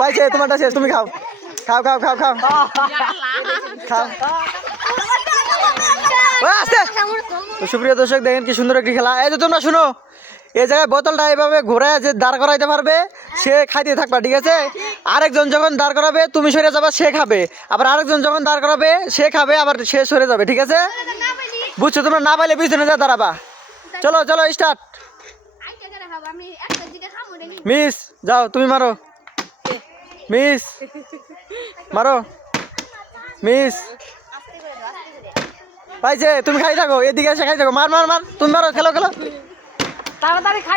পাইছে, তোমারটা শেষ, তুমি খাও। খাও খাও খাও খাও। খাও। সুপ্রিয় দর্শক, দেখেন কি সুন্দর একটি খেলা। এই যে তোমরা শুনো, এই জায়গায় বোতলটা এইভাবে ঘোরায় যে দাঁড় করাইতে পারবে, সে খাইতে থাকবা, ঠিক আছে? আরেকজন যখন দাঁড় করাবে, তুমি সরে যাবা, সে খাবে। আবার আরেকজন যখন দাঁড় করাবে, সে খাবে, আবার সে সরে যাবে, ঠিক আছে? বুঝছ তোমরা? না পাইলে পিছনে যা দাঁড়াবা। চলো চলো স্টার্ট মিস যাও তুমি মারো। মিস মারো। মিস। পাইছে তুমি খাই থাকো এদিকে এসে খাই থাকো। মার মার মার তুমি মারো খেলো খেলো।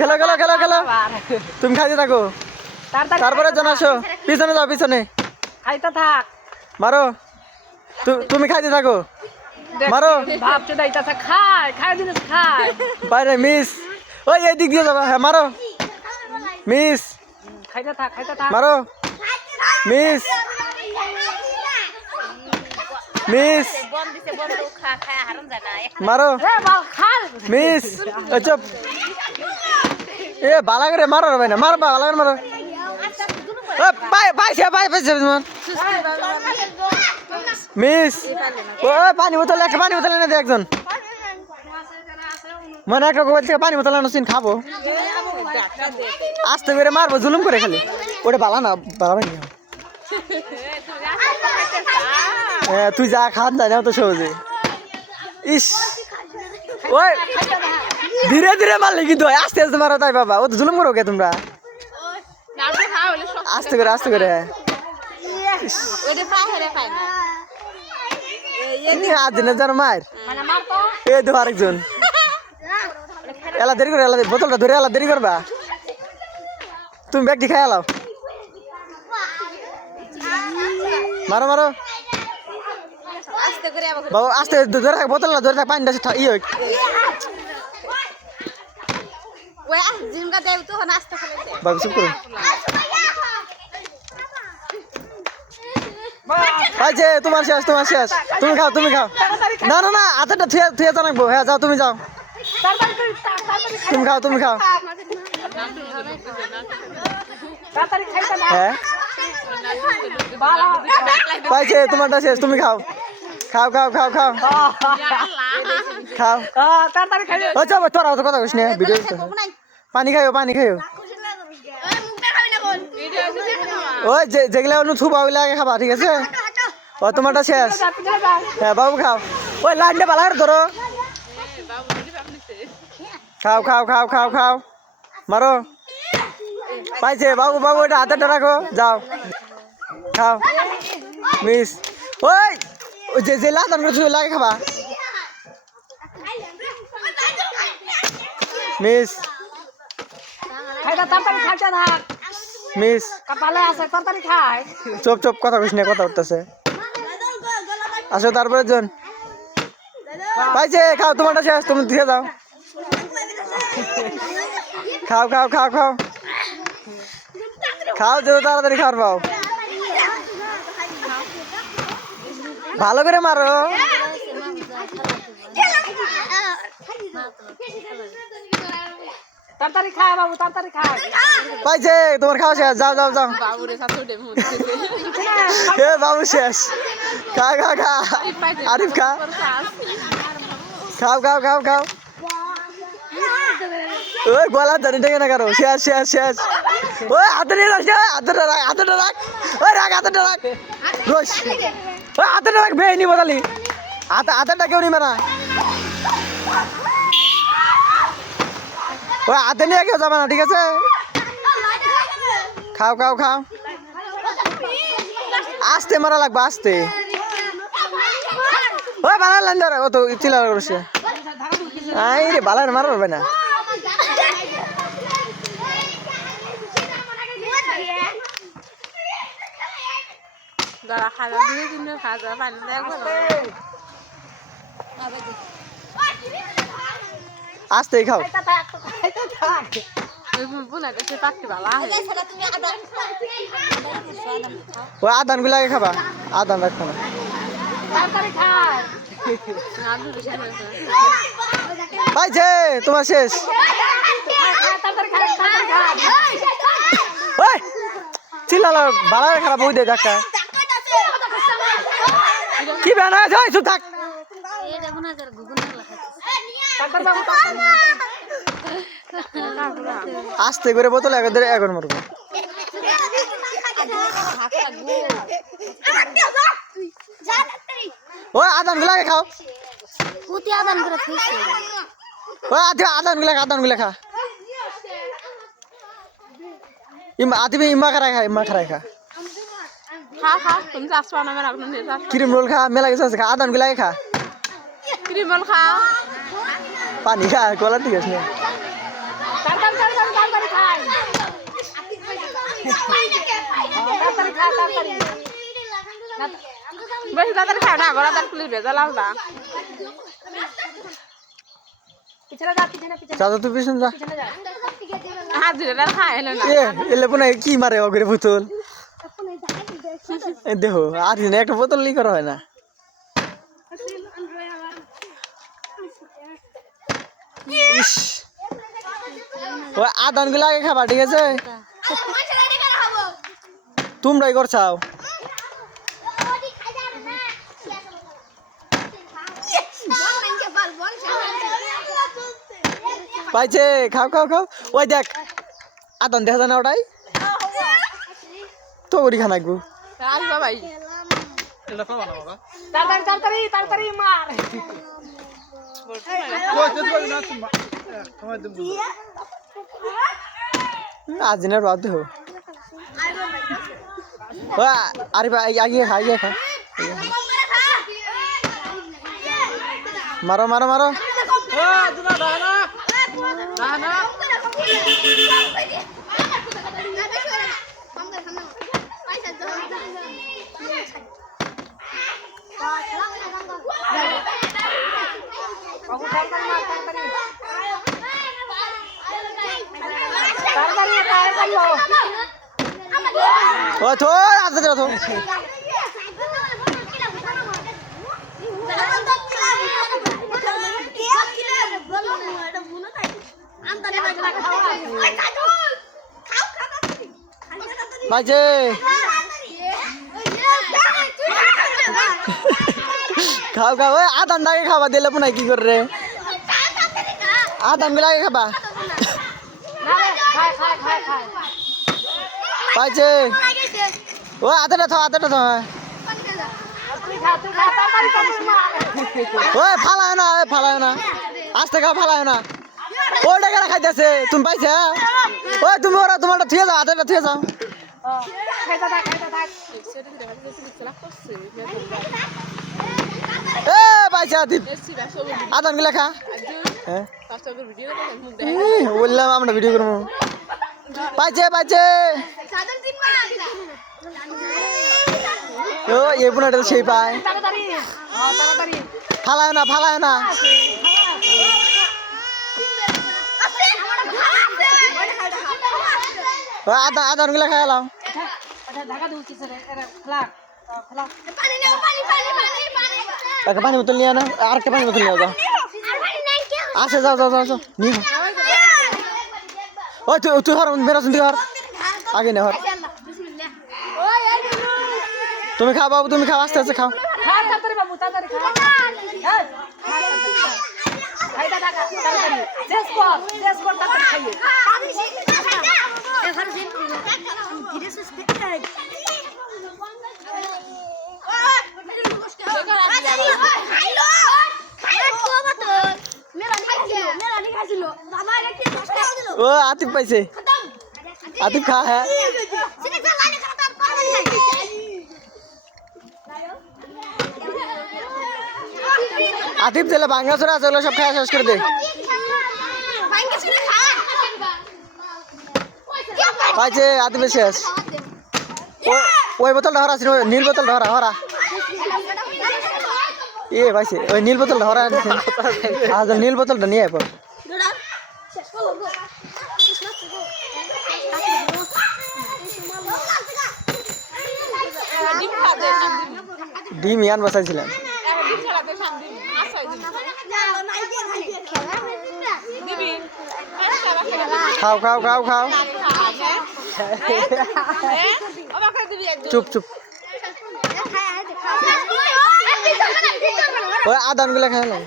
খেলো খেলো খেলো খেলো। তুমি খাইতে থাকো। তারপরে জানাসো। পিছনে যাও পিছনে। খাইতে থাক। মারো। তুমি খাইতে থাকো। মারো। ভাবছে খাই খাই দিলে খাই। বাইরে মিস। ওই এই দিক দিয়ে যাবা। হ্যাঁ মারো। মিস। খাইতে থাক খাইতে থাক। মারো। মিস। মিস। মারো। মিস। চুপ। এ বালা করে মারো রে ভাই না মারো বালা করে মারো। এ পাই পাইছে পাই পাইছে তোমার মিস। ও পানি বোতল একটা পানি বোতল এনে দে একজন। মানে একটা গোবর থেকে পানি বোতল আনছিন খাব। আস্তে করে মারবো জুলুম করে খালি। ওটা বালা না ভাই হ্যাঁ তুই যা খান যায় না তো সহজে। ইস। ওই ধীরে ধীরে মারলে কিন্তু আস্তে আস্তে মারো তাই বাবা। ও তো জুলুম করো কে তোমরা? আস্তে করে আস্তে করে। আজ দিনে যেন মায়ের এ দো আরেকজন। এলা দেরি করে এলা বোতলটা ধরে এলা, দেরি করবা? তুমি ব্যাগটি খাই এলাও। মারো মারো। বাবু, আস্তে ধরে থাক, বোতলটা ধরে থাক, পানিটা ইয়ে। বাবু, চুপ করুন পাইছে তোমার শেষ তোমার শেষ। তুমি খাও তুমি খাও। না না না, হাতেরটা থুয়ে থুয়ে জানাব হ্যাঁ যাও, তুমি যাও। তুমি খাও তুমি খাও। হ্যাঁ? পাইছে, তোমারটা শেষ, তুমি খাও। খাও খাও খাও খাও। খাও। ও তোরা অত কথা কইস না ভিডিও পানি খাইও পানি খাইও। ওই যে, যেগুলা অনু থুবা ওইগুলা আগে খাবা, ঠিক আছে? ও, তোমারটা শেষ। হ্যাঁ বাবু খাও। ওই, লাইনটা করে ধরো। খাও খাও খাও খাও খাও। মারো। পাইছে বাবু বাবু এটা হাতে রাখো যাও। খাও। মিস। ওই ওই যে যে লাদান করছ লাগে খাবা। মিস। মিস। চুপ চুপ কথা কইস না কথা উঠতেছে আসো তারপরে জন। পাইছে খাও তোমারটা শেষ তুমি দিয়ে দাও। খাও খাও খাও খাও। খাও যত তাড়াতাড়ি খাওয়ার পাও। ভালো করে মারো। তাড়াতাড়ি খাই বাবু তাড়াতাড়ি খাই পাইছে তোমার খাওয়া শেষ। যাও যাও যাও। এ বাবু শেষ। খা খা খা। আরিফ খা। খাও খাও খাও খাও। ওই গলা ধরে টেকে না কারও। শেষ শেষ শেষ। ওই হাতে নিয়ে রাখ হাতে রাখ হাতে রাখ। ওই রাখ, হাতে রাখ। রোজ ওই হাতে রাখ বে নি বদালি হাতে, হাতেটা কেউ নিবে না। ওই হাতে নিয়ে কেউ যাবে না, ঠিক আছে? খাও খাও খাও। আস্তে মারা লাগবে, আস্তে। ওই বালার লাইন ধরে, ও তো চিলা করছে। আই রে বালার মারা হবে না। যারা খাবে দুই তিনজন খাওয়া যাবে পানি দেখব আস্তেই খাও। আদান গুলাকে খাবা। আদান রাখো না। হয়েছে পাইছে তোমার শেষ। খারাপ কি আস্তে করে বোতল একদরে এখন মারবো ওই আদানগুলা খাও আদি আদানগুলা খা আদানগুলা খা। ইমা আদিবে ইমা খারাই খা ইমা খারাই খা। খা খা তুমি আসবা না মেলা কোনো ক্রিম রোল খা মেলা কিছু খা আদানগুলা খা। ক্রিমল খা। পানি খা ঠিক আছে। তাড়াতাড়ি তাড়াতাড়ি তাড়াতাড়ি খাই। তাড়াতাড়ি খা তাড়াতাড়ি। বেশি তাড়াতাড়ি খাও না গলা তার পুলিশ ভেজা লালদা পিছনে যা পিছনে পিছনে চাচা তুই পিছন যা হাত দিলে তার খায় এলো না এ এলে পুনে কি মারে অগরে বোতল এ দেখো আর দিনে একটা বোতল লি করা হয় না ইস ওই আদানগুলা আগে খাবা ঠিক আছে তোমরাই করছাও পাইছে খাও খাও খাও ওই দেখ আদান দেখা যায় না ওটাই তো করি খানা গু আসবা ভাই তাড়াতাড়ি তাড়াতাড়ি তাড়াতাড়ি মার আজ দিনের বাদ ও আরে ভাই আগে খা আগে খা মারো মারো মারো বাবু তাড়াতাড়ি মার তাড়াতাড়ি তাড়াতাড়ি পাইছে খাও খাও। আদান দাগে খাবা, দিলে পুনাই কি করে আদান গুলাগে খাবা। পাইছে ও, আদাটা থো আদাটা থো। ওই, ফালায় না ফালায় না। আস্তে খা ফালায় না। ওইটা কেন খাইতেছে, তুমি পাইছে? ওই তুমি ওরা তোমারটা থুয়ে যাও আদাটা থুয়ে যাও। এ, পাইছে বললাম আমরা ভিডিও করব। পাইছে পাইছে। ও, এই পুনাটা সেই পায়। ফালায় না ফালায় না। আদা আদানগুলা ফ্লাক ফ্লাক একটা পানি বোতল নিয়ে না আর একটা পানি বোতল নিয়ে যাও। আসে যাও যাও যাও নিয়ে ওই, তুই তুই হর বেরোস তুই হর আগে নে হর তুমি খাও, বাবু, তুমি খাও, আস্তে আস্তে খাও। খা তাড়াতাড়ি বাবু তাড়াতাড়ি খা এই, খা তাড়াতাড়ি খা। খাইতে থাক তাড়াতাড়ি শেষ কর শেষ কর তাড়াতাড়ি খাইয়ে ও আতিফ পাইছে আতিফ খা হ্যাঁ আতিফ তেলে ভাঙ্গা চোরা আছে ওগুলো সব খাওয়া শেষ করে দে পাইছে আতিফের শেষ ওই বোতলটা হরা নীল বোতলটা হরা হরা এ পাইছে ওই নীল বোতলটা হরা আজ নীল বোতলটা নিয়ে আয় ডিম ইয়ান বসাইছিলাম। খাও খাও খাও খাও। চুপ চুপ ওই আদানগুলো খেয়ে লাগে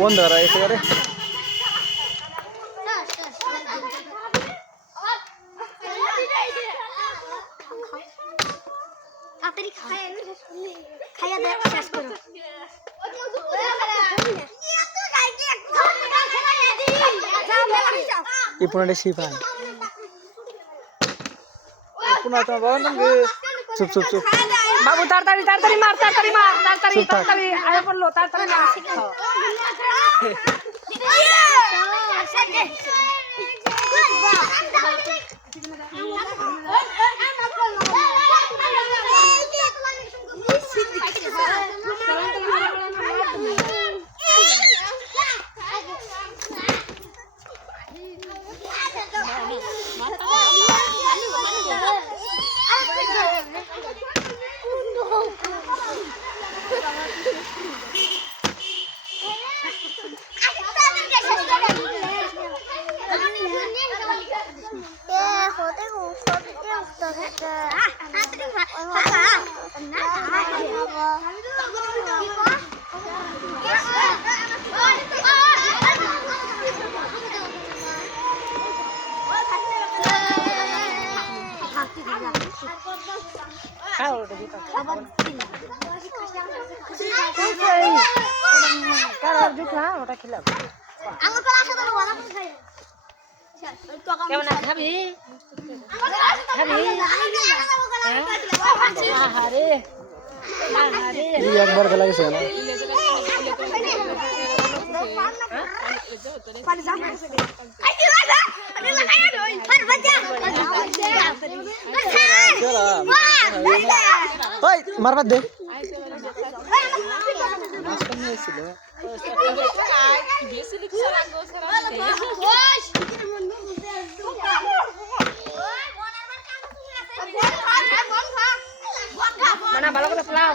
বন্ধ করা এসে করে তাড়াতাড়ি খায় খাইয়া দেখ শেষ করো এই পুনাটা শিপাই পুনা তোমার বাবার নাম কি? চুপ চুপ চুপ বাবু তাড়াতাড়ি তাড়াতাড়ি মার তাড়াতাড়ি মার তাড়াতাড়ি চুপ থাক। তাড়াতাড়ি আয় পড়ল তাড়াতাড়ি মার ওটা খেলাম। কেমন খাবি? আহারে। আহারে। একবার খেলা গেছে না মারবার দে। মানে ভালো করে ফেলাও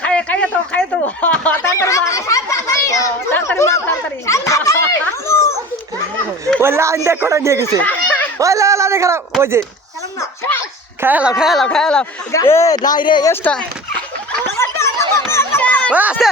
খাইয়ে খাইয়ে তো খাইয়ে তো তাড়াতাড়ি মার। তাড়াতাড়ি মার তাড়াতাড়ি। ওই লাইন দেখ করে নিয়ে গেছে। ওই লাইন খারাপ ওই যে। খেলাম খেলাম খেলাম এ নাই রে এসটা ও আসতে।